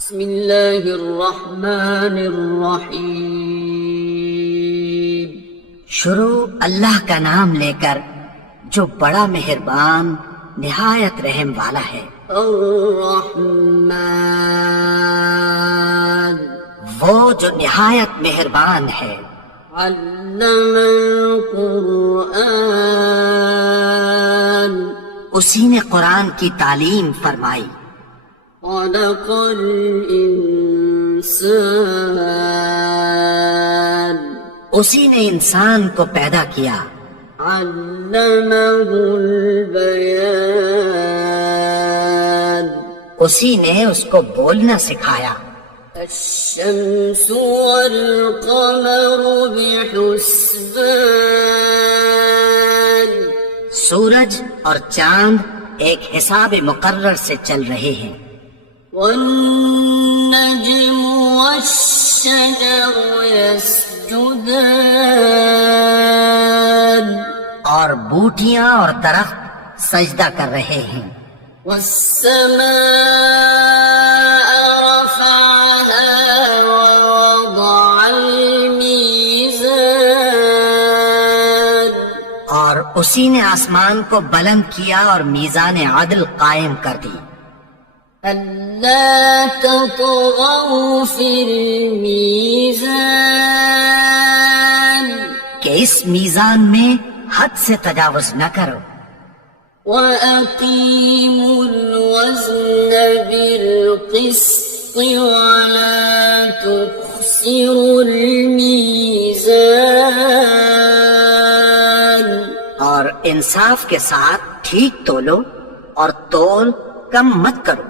بسم اللہ الرحمن الرحیم۔ شروع اللہ کا نام لے کر جو بڑا مہربان نہایت رحم والا ہے۔ الرحمن، وہ جو نہایت مہربان ہے۔ علم القرآن، اسی نے قرآن کی تعلیم فرمائی۔ خلق الانسان، اسی نے انسان کو پیدا کیا۔ علمہ البیان، اسی نے اس کو بولنا سکھایا۔ الشمس والقمر بحسبان، سورج اور چاند ایک حساب مقرر سے چل رہے ہیں۔ والنجم والشجر يسجدان، اور بوٹیاں اور درخت سجدہ کر رہے ہیں۔ والسماء رفعها ووضع الميزان، اور اسی نے آسمان کو بلند کیا اور میزان عدل قائم کر دی۔ ألا تطغوا في الميزان، کہ اس میزان میں حد سے تجاوز نہ کرو۔ وأقيموا الوزن بالقسط ولا تخسروا الميزان، اور انصاف کے ساتھ ٹھیک تولو اور تول کم مت کرو۔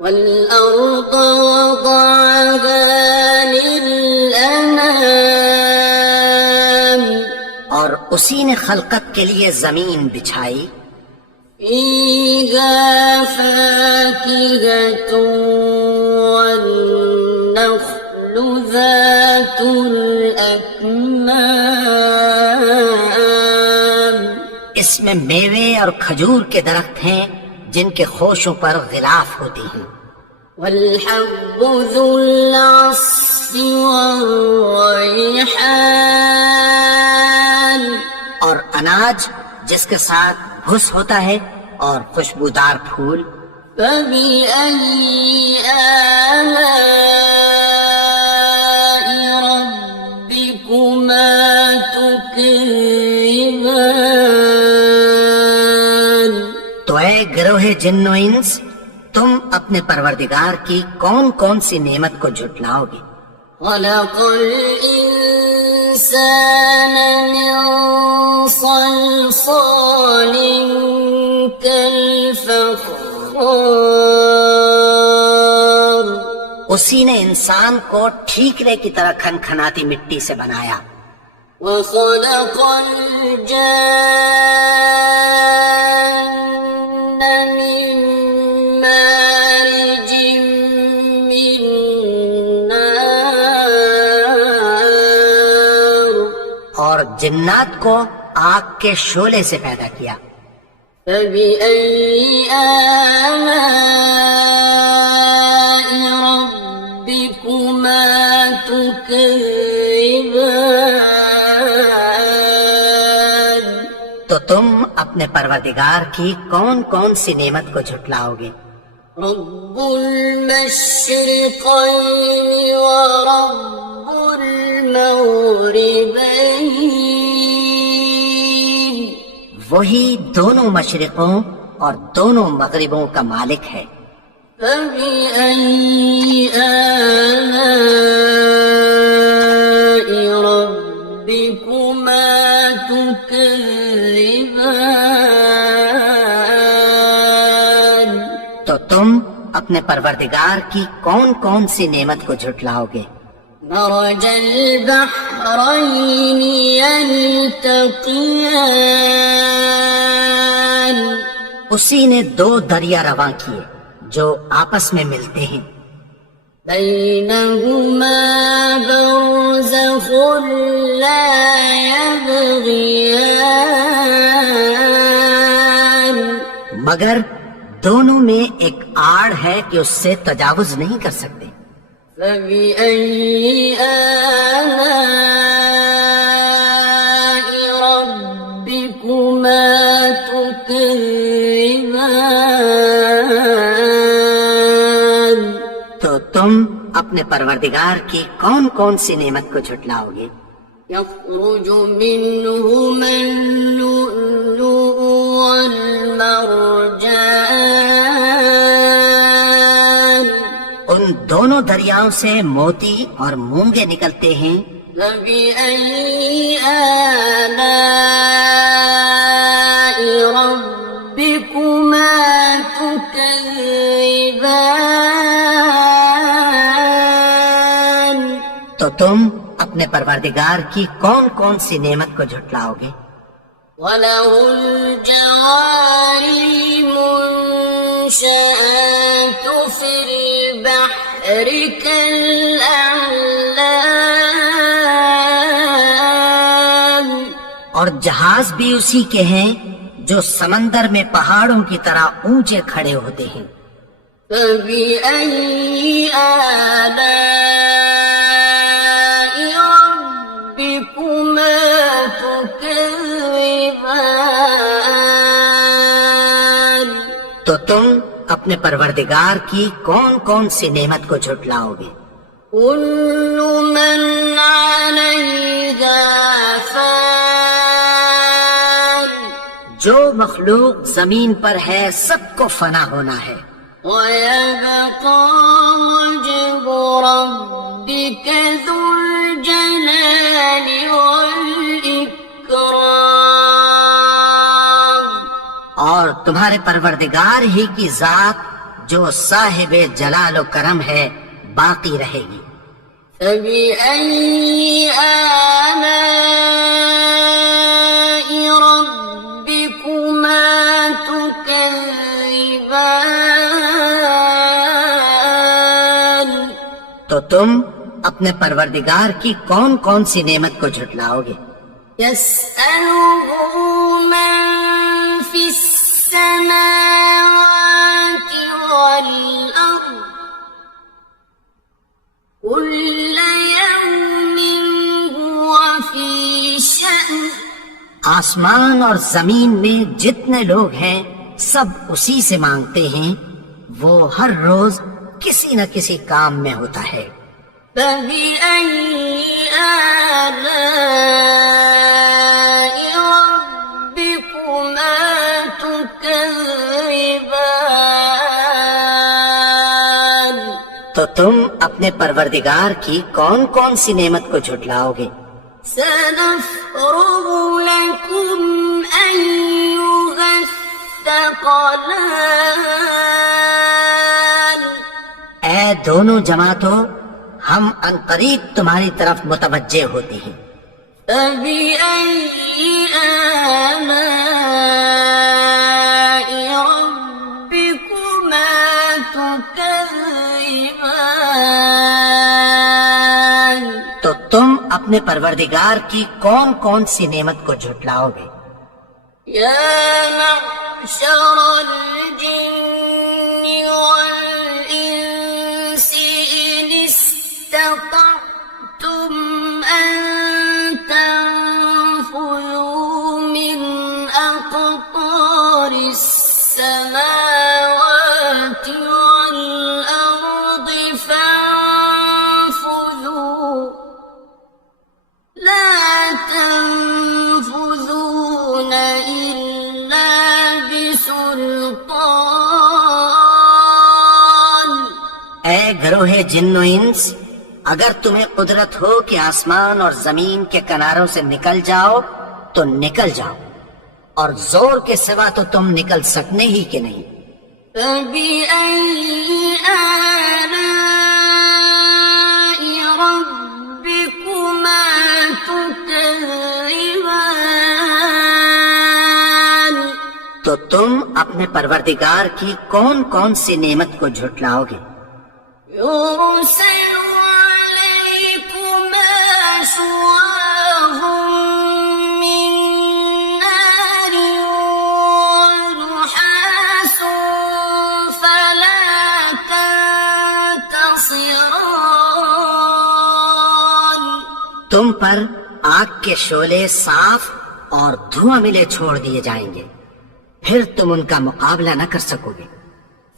والأرض وضعها للأنام، اور اسی نے خلقت کے لیے زمین بچھائی۔ فيها فاكهة والنخل ذات الأكمام، اس میں میوے اور کھجور کے درخت ہیں جن کے خوشوں پر غلاف ہوتی ہیں۔ والحب ذو العصف والريحان، اور اناج جس کے ساتھ گھس ہوتا ہے اور خوشبودار پھول۔ فبأي آلاء ربكما تكذبان، تو اے گروہ جن و انس، تم اپنے پروردگار کی کون کون سی نعمت کو جھٹلاؤ گے؟ خلق الإنسان من صلصال كالفخار، اسی نے انسان کو ٹھیکرے کی طرح کھنکھناتی مٹی سے بنایا۔ وخلق الجان من مارج من نار، اور جنات کو آگ کے شعلے سے پیدا کیا۔ فبأي آلاء ربكما تكذبان، تو تم اپنے پروردگار کی کون کون سی نعمت کو جھٹلاؤ گے؟ رب المشرقين ورب المغربين، وہی دونوں مشرقوں اور دونوں مغربوں کا مالک ہے۔ فبأي آلاء ربكما تكذبان، تو تم اپنے پروردگار کی کون کون سی نعمت کو جھٹلاؤ گے؟ مرج البحرين يلتقيان، اسی نے دو دریا رواں کیے جو آپس میں ملتے ہیں۔ بينهما برزخ لا يبغيان، مگر دونوں میں ایک آڑ ہے کہ اس سے تجاوز نہیں کر سکتے۔ فبأي آلاء ربكما تكذبان؟ تو تم اپنے پروردگار کی کون کون سی نعمت کو جھٹلاؤ گے؟ يخرج منهما اللؤلؤ والمرجان ان دونوں دریاؤں سے موتی اور مونگے نکلتے ہیں۔ فبأي آلاء ربكما تكذبان؟ تو تم اپنے پروردگار کی کون کون سی نعمت کو جھٹلاؤ گے؟ وَلَهُ الْجَوَارِ الْمُنشَآتُ فِي الْبَحْرِ كَالْأَعْلَامِ؟ اور جہاز بھی اسی کے ہیں جو سمندر میں پہاڑوں کی طرح اونچے کھڑے ہوتے ہیں۔ فَبِأَيِّ آلَاءِ رَبِّكُمَا تُكَذِّبَانِ؟ تو تم اپنے پروردگار کی کون کون سی نعمت کو جھٹلاؤ گے؟ كُلُّ مَنْ عَلَيْهَا فَانٍ، جو مخلوق زمین پر ہے سب کو فنا ہونا ہے، وَيَبْقَى وَجْهُ رَبِّكَ ذُو الْجَلَالِ وَالْإِكْرَامِ، اور تمہارے پروردگار ہی کی ذات جو صاحب جلال و کرم ہے باقی رہے گی۔ فَبِأَيِّ آلَاءِ رَبِّكُمَا تُكَذِّبَانِ؟ تو تم اپنے پروردگار کی کون کون سی نعمت کو جھٹلاؤ گے؟ يَسْأَلُهُ مَن فِي السَّمَاوَاتِ وَالْأَرْضِ كُلَّ يَوْمٍ هُوَ فِي شَأْنٍ۔ آسمان اور زمین میں جتنے لوگ ہیں سب اسی سے مانگتے ہیں، وہ ہر روز کسی نہ کسی کام میں ہوتا ہے۔ فَبِأَيِّ آلَاءِ رَبِّكُمَا تُكَذِّبَانِ؟ تو تم اپنے پروردگار کی کون کون سی نعمت کو جھٹلاؤ گے؟ سَنَفْرُغُ لَكُمْ أَيُّهَ الثَّقَلَانِ؟ اے دونوں جماعتوں، ہم عنقریب تمہاری طرف متوجہ ہوتے ہیں۔ فَبِأَيِّ آلَاءِ رَبِّكُمَا تُكَذِّبَانِ؟ تو تم اپنے پروردگار کی کون کون سی نعمت کو جھٹلاؤ گے؟ يَا مَعْشَرَ الْجِنِّ وَالْإِنسِ إِنِ اسْتَطَعْتُمْ أَن تَنفُذُوا مِنْ أَقْطَارِ السَّمَاوَاتِ وَالْأَرْضِ فَانفُذُوا لَا تَنفُذُونَ إِلَّا بِسُلْطَانٍ۔ اے گروہ جن و انس، اگر تمہیں قدرت ہو کہ آسمان اور زمین کے کناروں سے نکل جاؤ تو نکل جاؤ، اور زور کے سوا تو تم نکل سکنے ہی کہ نہیں۔ فَبِأَيِّ آلَاءِ رَبِّكُمَا تُكَذِّبَانِ؟ تو تم اپنے پروردگار کی کون کون سی نعمت کو جھٹلاؤ گے؟ يُرْسِلُ عَلَيْكُمَا شُوَاظٌ مِّن نَّارٍ وَنُحَاسٌ ينتصران تم پر آگ کے شعلے صاف اور دھواں ملے چھوڑ دیے جائیں گے، پھر تم ان کا مقابلہ نہ کر سکو گے۔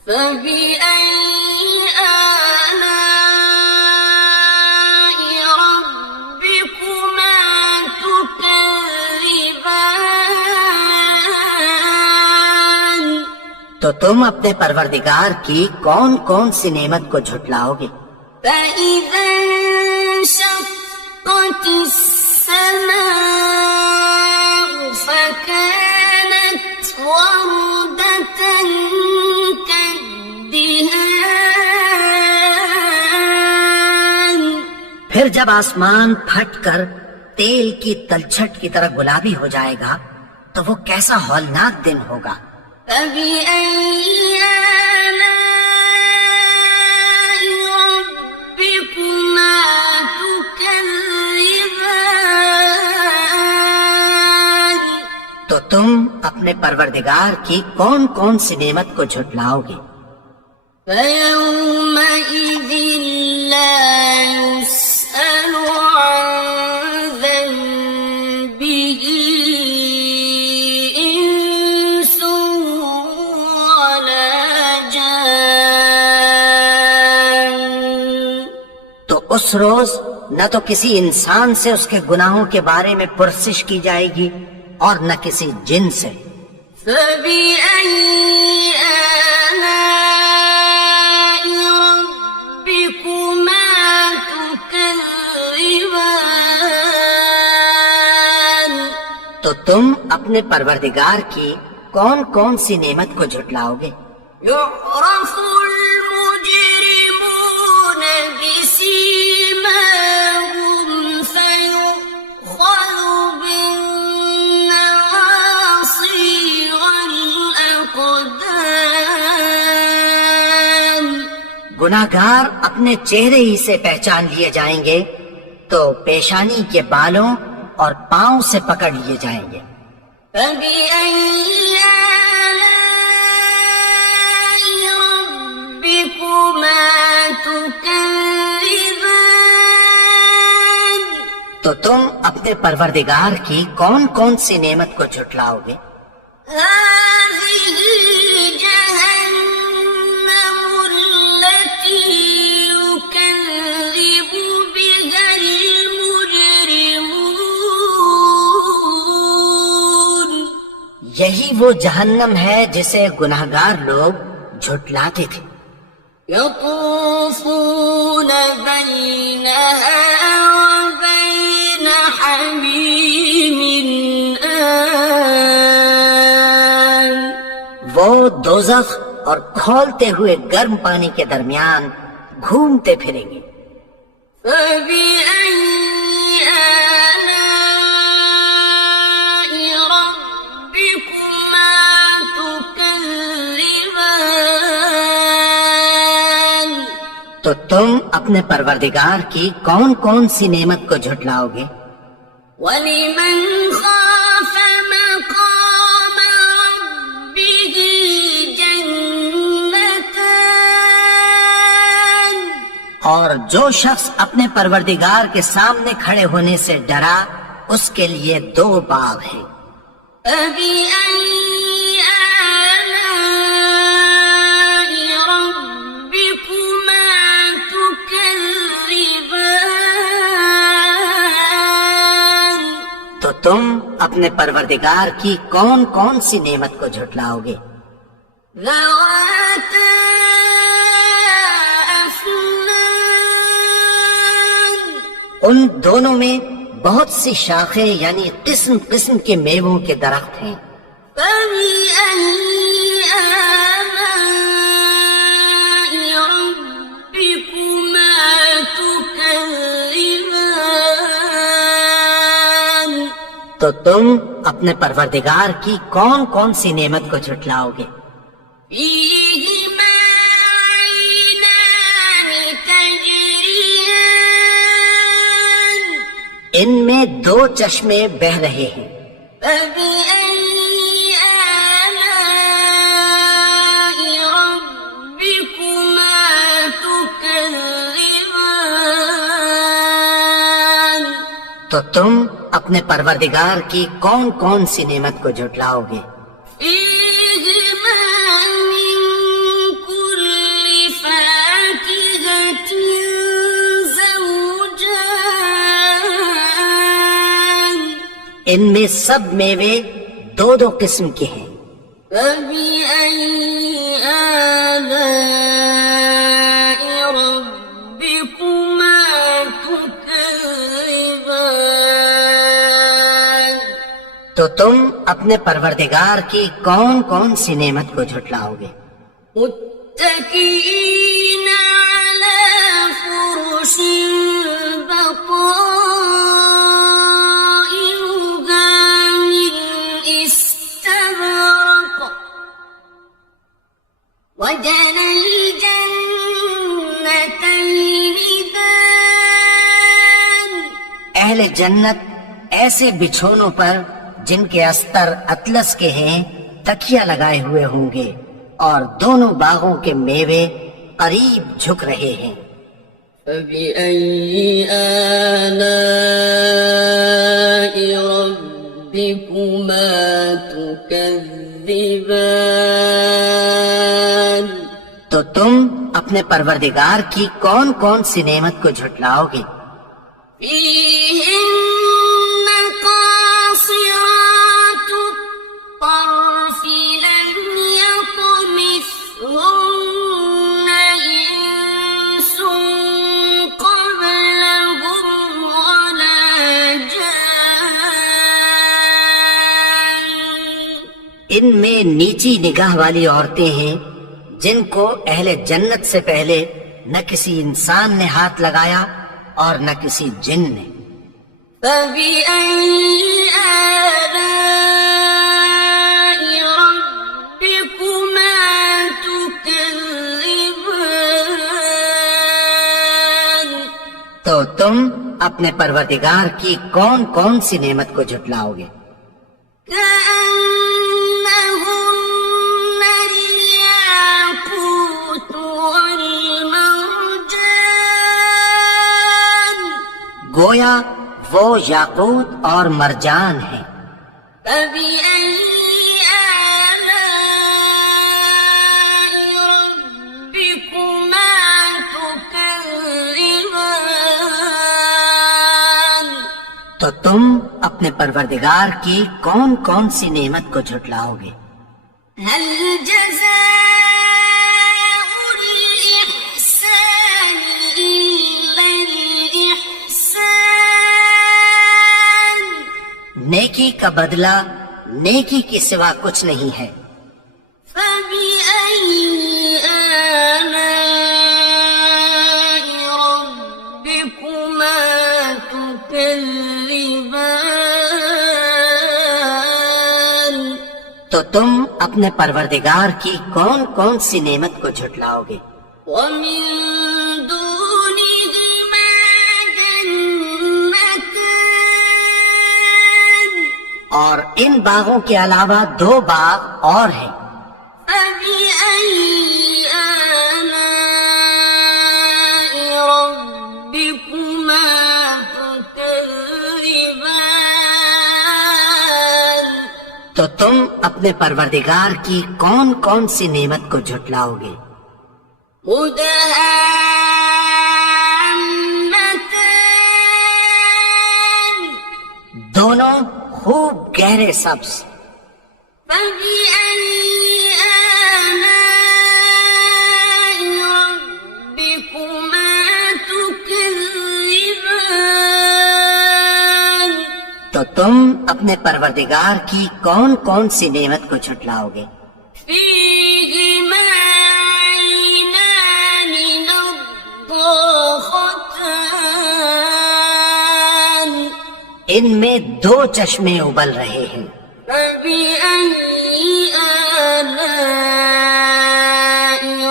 فبأي آلاء ربكما تكذبان تو تم اپنے پروردگار کی کون کون سی نعمت کو جھٹلاؤ گے؟ فإذا انشقت السماء فكانت وردة كالدهان پھر جب آسمان پھٹ کر تیل کی تلچھٹ کی طرح گلابی ہو جائے گا تو وہ کیسا ہولناک دن ہوگا۔ فبأي آلاء ربكما تكذبان تو تم اپنے پروردگار کی کون کون سی نعمت کو جھٹلاؤ گے؟ فيومئذ لا يسأل عن ذنبه إنس ولا جان تو اس روز نہ تو کسی انسان سے اس کے گناہوں کے بارے میں پرسش کی جائے گی اور نہ کسی جن سے۔ فبأي آلاء ربكما تكذبان تو تم اپنے پروردگار کی کون کون سی نعمت کو جھٹلاؤ گے؟ يعرف المجرمون بسيماهم فيؤخذ بالنواصي والأقدام گناہگار اپنے چہرے ہی سے پہچان لیے جائیں گے تو پیشانی کے بالوں اور پاؤں سے پکڑ لیے جائیں گے۔ فبأي آلاء ربكما تكذبان تو تم اپنے پروردگار کی کون کون سی نعمت کو جھٹلاؤ گے؟ هذه جهنم التي يكذب بها المجرمون یہی وہ جہنم ہے جسے گناہگار لوگ جھٹلاتے تھے۔ يطوفون بينها وبين حميم آن وہ دوزخ اور کھولتے ہوئے گرم پانی کے درمیان گھومتے پھریں گے۔ فبأي آلاء ربكما تكذبان تو تم اپنے پروردگار کی کون کون سی نعمت کو جھٹلاؤ گے؟ ولمن خاف مقام ربه جنتان اور جو شخص اپنے پروردگار کے سامنے کھڑے ہونے سے ڈرا اس کے لیے دو باغ ہیں۔ فبأي آلاء ربكما تكذبان تو تم اپنے پروردگار کی کون کون سی نعمت کو جھٹلاؤ گے؟ ذواتا أفنان ان دونوں میں بہت سی شاخیں یعنی قسم قسم کے میووں کے درخت ہیں۔ فبأي آلاء ربكما تكذبان تو تم اپنے پروردگار کی کون کون سی نعمت کو جھٹلاؤ گے؟ فيهما عينان تجريان ان میں دو چشمے بہ رہے ہیں۔ فبأي آلاء ربكما تكذبان تو تم اپنے پروردگار کی کون کون سی نعمت کو جھٹلاؤ گے؟ فيهما من كل فاكهة زوجان ان میں سب میوے دو دو قسم کے ہیں۔ فبأي آلاء ربكما تكذبان تو تم اپنے پروردگار کی کون کون سی نعمت کو جھٹلاؤ گے؟ متكئين على فرش بطائنها من استبرق وجنى الجنتين دان اہل جنت ایسے بچھونوں پر جن کے استر اطلس کے ہیں تکیہ لگائے ہوئے ہوں گے اور دونوں باغوں کے میوے قریب جھک رہے ہیں۔ فبأي آلاء ربكما تكذبان تو تم اپنے پروردگار کی کون کون سی نعمت کو جھٹلاؤ گے؟ فيهن قاصرات الطرف لم يطمثهن إنس قبلهم ولا جان ان میں نیچی نگاہ والی عورتیں ہیں جن کو اہل جنت سے پہلے نہ کسی انسان نے ہاتھ لگایا اور نہ کسی جن نے۔ فبأي آلاء ربكما تكذبان تو تم اپنے پروردگار کی کون کون سی نعمت کو جھٹلاؤ گے؟ كأنهن الياقوت والمرجان گویا وہ یاقوت اور مرجان ہیں۔ فبأي آلاء ربكما تكذبان تو تم اپنے پروردگار کی کون کون سی نعمت کو جھٹلاؤ گے؟ هل جزاء الإحسان إلا الإحسان نیکی کا بدلہ نیکی کے سوا کچھ نہیں ہے۔ فبأي آلاء ربكما تكذبان تو تم اپنے پروردگار کی کون کون سی نعمت کو جھٹلاؤ گے؟ ومن دونهما جنتان اور ان باغوں کے علاوہ دو باغ اور ہیں۔ فبأي آلاء ربكما تكذبان تو تم اپنے پروردگار کی کون کون سی نعمت کو جھٹلاؤ گے؟ مدهامتان دونوں خوب گہرے سبز۔ فبأي آلاء ربكما تكذبان تو تم اپنے پروردگار کی کون کون سی نعمت کو جھٹلاؤ گے؟ فيهما عينان نضاختان ان میں دو چشمے ابل رہے ہیں۔ فبأي آلاء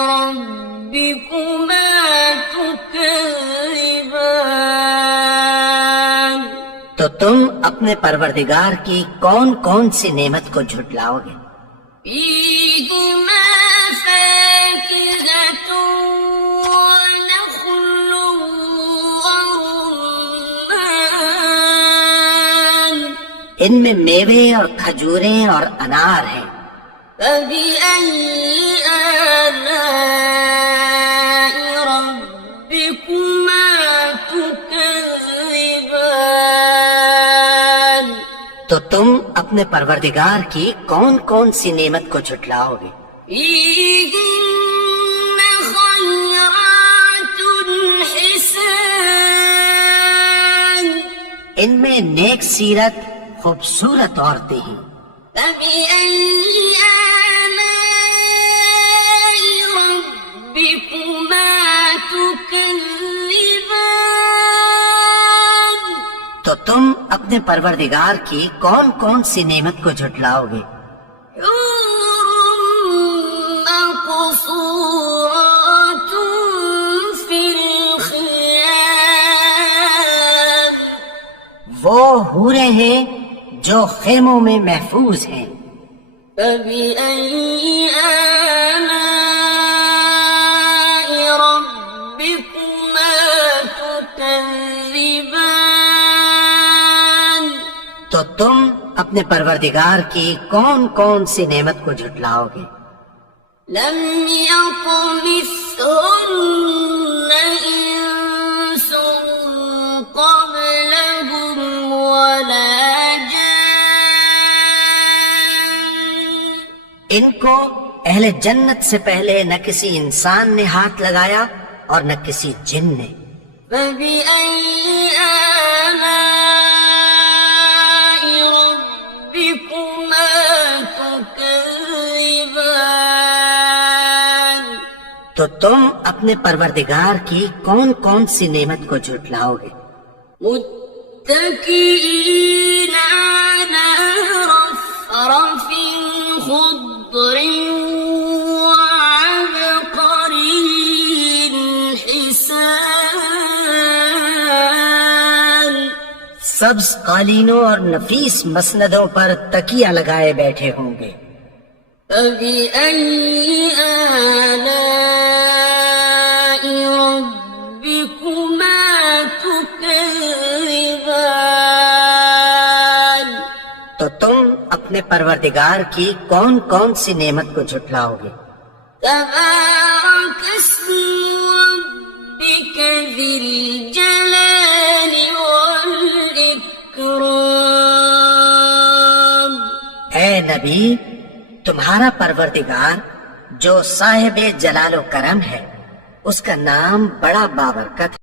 ربكما تكذبان تو تم اپنے پروردگار کی کون کون سی نعمت کو جھٹلاؤ گے؟ فيهما فاكهة ونخل ورمان ان میں میوے اور کھجوریں اور انار ہیں. فبأي آلاء ربكما تكذبان تو تم اپنے پروردگار کی کون کون سی نعمت کو جھٹلاؤ گے؟ فيهن خيرات حسان ان میں نیک سیرت خوبصورت عورتیں ہیں. فبأي آلاء ربكما تكذبان تو تم اپنے پروردگار کی کون کون سی نعمت کو جھٹلاؤ گے؟ حور مقصورات في الخيام وہ حوریں ہیں جو خیموں میں محفوظ ہیں. فبأي آلاء ربكما تكذبان تو تم اپنے پروردگار کی کون کون سی نعمت کو جھٹلاؤ گے؟ لم يطمثهن إنس قبلهم ولا جان ان کو اہل جنت سے پہلے نہ کسی انسان نے ہاتھ لگایا اور نہ کسی جن نے. فبأي آلاء ربكما تكذبان تو تم اپنے پروردگار کی کون کون سی نعمت کو جھٹلاؤ گے؟ متكئين على رفرف خضر وعبقري حسان سبز قالینوں اور نفیس مسندوں پر تکیہ لگائے بیٹھے ہوں گے. فبأي آلاء ربكما تكذبان تو تم اپنے پروردگار کی کون کون سی نعمت کو جھٹلاؤ گے؟ تبارك اسم ربك ذي الجلال والإكرام اے نبی، تمہارا پروردگار جو صاحب جلال و کرم ہے، اس کا نام بڑا بابرکت ہے.